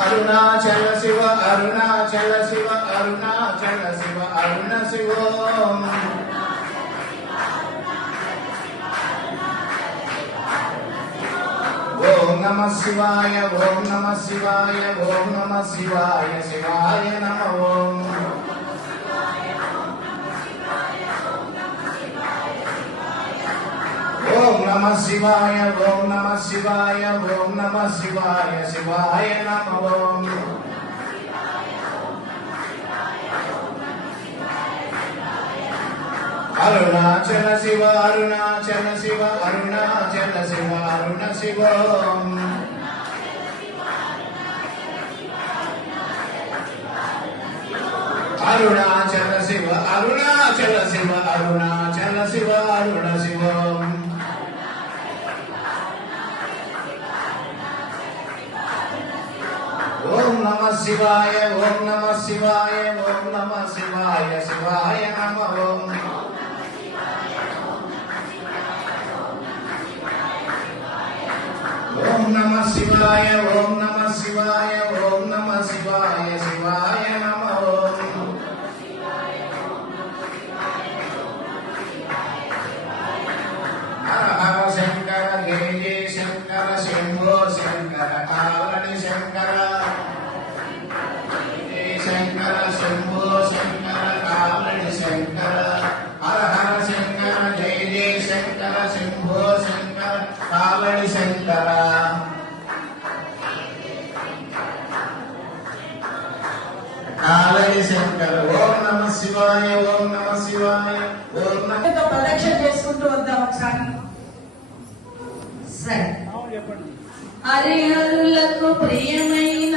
అరుణాచల శివ అరుణాచల శివ అరుణాచల శివ అరుణ శివ ఓం నమ శివాయ ఓం నమ శివాయ ఓం నమ శివాయ శివాయ నమ. నమ శివాయ ఓం నమ శివాయ ఓం నమ శివాయ శివాయ నమ ఓం. అరుణాచల శివ అరుణాచల శివ అరుణాచల శివ అరుణ శివ అరుణాచల నమ శివాయ ఓం నమ శివాయ ఓం నమ శివాయ శివాయ నమ ఓం ఓం నమ శివాయ ఓం నమ శివాయ ఓం నమ శివాయ శివాయ నమ ఓం హర హర శంకర జయ జయ శంకర శంభో శంకర కాలడి శంకర. శంకర శంభో శంకర కాలడి శంకర హర హర శంకర జయ జయ శంకర శంభో శంకర శంకర శంకర ఓం నమ శివాయ ఓం నమ శివాయ ఓం నమ ప్రదక్షిణ చేసుకుంటూ వద్దాం ఒకసారి సరే. హరిహరులకు ప్రియమైన